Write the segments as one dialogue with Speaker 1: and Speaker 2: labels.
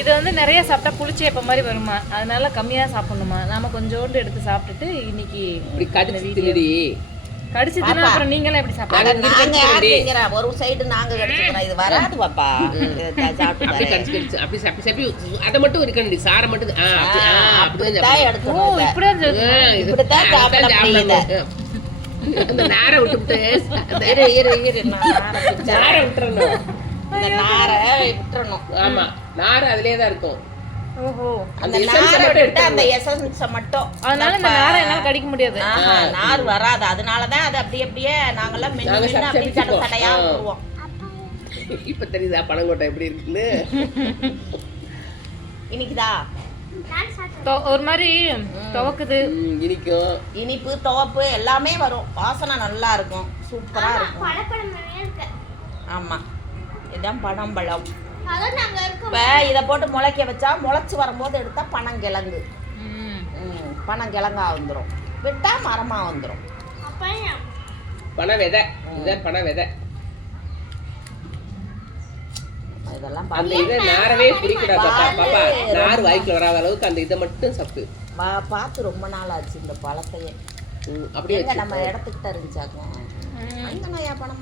Speaker 1: இது வந்து நிறைய சாப்பிட்டா புளிச்சேப்ப மாதிரி வருமா அதனால கம்மியா சாப்பிடணுமா நாம கொஞ்சோண்டு எடுத்து சாப்பிட்டுட்டு இன்னைக்கு
Speaker 2: இப்படி கடிச்சு தின்னுடி
Speaker 1: கடிச்சு தின்னா அப்புறம் நீங்களாம் எப்படி
Speaker 2: சாப்பிடுங்க ஒரு சைடு நாங்க கடிச்சுக்கிறோம் இது வராது பாப்பா அப்படி கடிச்சு கடிச்சு அப்படி சாப்பிட்டு சாப்பிட்டு அதை மட்டும் இருக்கணும்டி சாரை மட்டும் அப்படிதான் இப்படி தான் சாப்பிட அந்த நேரம் விட்டுவிட்டு நேரம் விட்டுறணும் விட்டுறணும் ஆமா நார் அதுலயே தான் இருக்கும் வராது அதனால அப்படியே அப்படியே நாங்கெல்லாம் இப்ப தெரியுதா பனங்கோட்டை எப்படி இருக்குன்னு இன்னைக்குதா
Speaker 1: ஒரு மாதிரி துவக்குது
Speaker 2: இனிக்கும் இனிப்பு துவப்பு எல்லாமே வரும் வாசனை நல்லா இருக்கும் சூப்பரா
Speaker 3: இருக்கும்
Speaker 2: ஆமா இதுதான் பனம்பழம் இப்போ இதை போட்டு முளைக்க வச்சா முளைச்சி வரும்போது எடுத்தால் பனங்கிழங்கு பனங்கிழங்கா வந்துடும் விட்டால் மரமாக வந்துடும் இதெல்லாம் வாய்க்கு வராத அளவுக்கு அந்த இதை மட்டும் ரொம்ப நாள் ஆச்சு இந்த பழத்தையே அப்படியே நம்ம இடத்துக்கிட்ட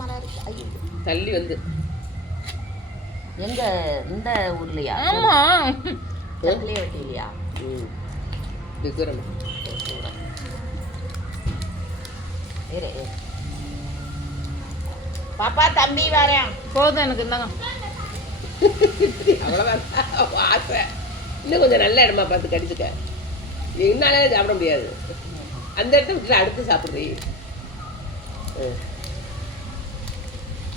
Speaker 2: மரம் இருக்கு தள்ளி வந்து எங்க இந்த ஊர்லயா ஆமா சக்கலே வெட்டிலையா விக்ரம் பாப்பா தம்பி வரேன்
Speaker 1: போதும் எனக்கு இருந்தாங்க
Speaker 2: அவ்வளோதான் இன்னும் கொஞ்சம் நல்ல இடமா பார்த்து கடிச்சுக்க என்னால சாப்பிட முடியாது அந்த இடத்த விட்டு அடுத்து சாப்பிட்றீ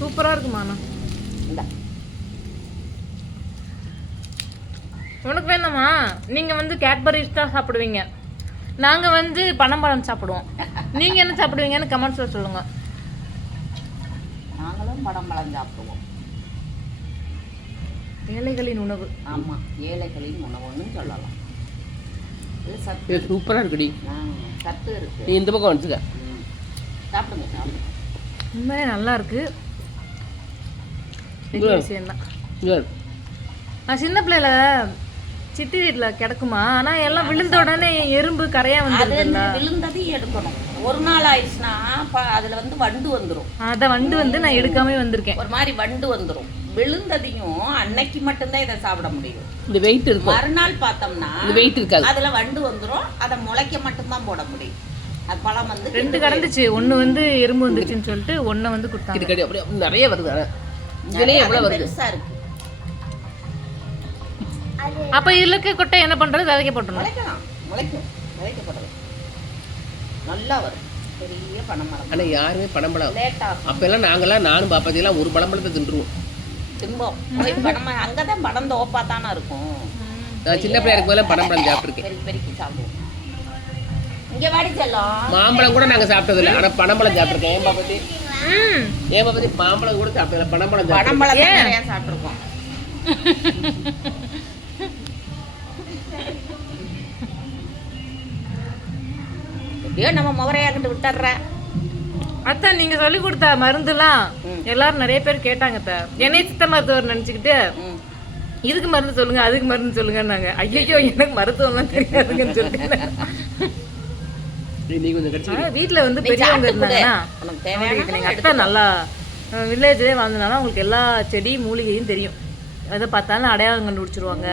Speaker 1: சூப்பராக இருக்குமாண்ணா உனக்கு வேணாமா நீங்கள் வந்து கேட்பரிஸ் தான் சாப்பிடுவீங்க நாங்கள் வந்து பணம் பழம் சாப்பிடுவோம் நீங்கள் என்ன சாப்பிடுவீங்கன்னு கமெண்ட்ஸில் சொல்லுங்கள்
Speaker 2: நாங்களும் பணம் பழம் சாப்பிடுவோம்
Speaker 1: ஏழைகளின் உணவு
Speaker 2: ஆமாம் ஏழைகளின் உணவுன்னு சொல்லலாம் இது சத்து சூப்பராக இருக்குடி சத்து இருக்கு இந்த பக்கம் சாப்பிடுங்க சாப்பிடுங்க
Speaker 1: நல்லா இருக்குது பெரிய நான் சின்ன பிள்ளையில சித்தி வீட்டில் கிடக்குமா ஆனால் எல்லாம் விழுந்த உடனே எறும்பு கரையா வந்து
Speaker 2: விழுந்ததையும் எடுக்கணும் ஒரு நாள் ஆயிடுச்சுன்னா அதுல வந்து வண்டு வந்துடும்
Speaker 1: அதை வண்டு வந்து நான் எடுக்காம வந்திருக்கேன்
Speaker 2: ஒரு மாதிரி வண்டு வந்துடும் விழுந்ததையும் அன்னைக்கு மட்டும்தான் இதை சாப்பிட முடியும்
Speaker 1: இது வெயிட் இருக்கும்
Speaker 2: மறுநாள் பார்த்தோம்னா வெயிட் இருக்காது அதில் வண்டு வந்துடும் அதை முளைக்க மட்டும்தான் போட முடியும் அது பழம் வந்து
Speaker 1: ரெண்டு கடந்துச்சு ஒன்று வந்து எறும்பு வந்துச்சுன்னு சொல்லிட்டு ஒன்றை வந்து
Speaker 2: கொடுத்தாங்க நிறைய வருது இதுலயே எவ்வளவு வருது
Speaker 1: அப்ப இதுலக்கு கொட்டை என்ன பண்றது விதைக்க போட்டுறணும்
Speaker 2: முளைக்கலாம் முளைக்கும் விதைக்க போடுறது நல்லா வரும் பெரிய பனமரம் ஆனா யாருமே பனம்பழம் அப்ப எல்லாம் நாங்கெல்லாம் நானும் எல்லாம் ஒரு பழம்பழத்தை தின்றுவோம் திம்போம் போய் பனமரம் அங்கே படம் தோப்பா தானே இருக்கும் சின்ன பிள்ளையா இருக்கும்போதெல்லாம் பனம்பழம் சாப்பிட்ருக்கேன் பெரிய பெருக்கி சாப்பிடுவோம் வாடி செல்லும் மாம்பழம் கூட நாங்கள் சாப்பிட்டதில்லை ஆனா பனம்பழம் சாப்பிட்ருக்கேன் ஏன் பாப்பாத்தி ஏன் பாப்பா மாம்பழம் கூட சாப்பிடல பனம்பழம் பனம்பழம் நிறைய சாப்பிட்டுருக்கோம் ஐயோ நம்ம முகரையாக்கிட்டு விட்டுடுறேன்
Speaker 1: அத்தை நீங்க சொல்லி கொடுத்த மருந்துலாம் எல்லாரும் நிறைய பேர் கேட்டாங்க அத்த என்னை சித்த மருத்துவர் நினைச்சுக்கிட்டு இதுக்கு மருந்து சொல்லுங்க அதுக்கு மருந்து சொல்லுங்கன்னாங்க ஐயோ எனக்கு மருத்துவம்லாம் தெரியாதுங்கன்னு சொல்லுங்க
Speaker 2: வீட்டில்
Speaker 1: வந்து பெரியவங்க இருந்தாங்கன்னா அட்டை நல்லா வில்லேஜ்லேயே வாழ்ந்தனால உங்களுக்கு எல்லா செடி மூலிகையும் தெரியும் எதை பார்த்தாலும் அடையாளம் கண்டுபிடிச்சிருவாங்க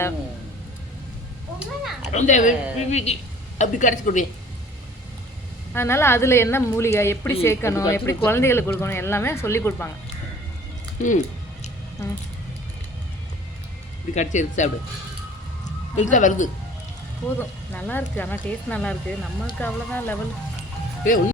Speaker 2: அப்படி கிடைச்சி கொடுவேன்
Speaker 1: அதனால அதில் என்ன மூலிகை எப்படி சேர்க்கணும் எப்படி குழந்தைகளுக்கு கொடுக்கணும் எல்லாமே சொல்லி கொடுப்பாங்க ம்
Speaker 2: இப்படி கடிச்சு எடுத்து சாப்பிடு வருது
Speaker 1: போதும் நல்லா இருக்கு ஆனால் டேஸ்ட் நல்லா இருக்கு நம்மளுக்கு அவ்வளோதான் லெவல்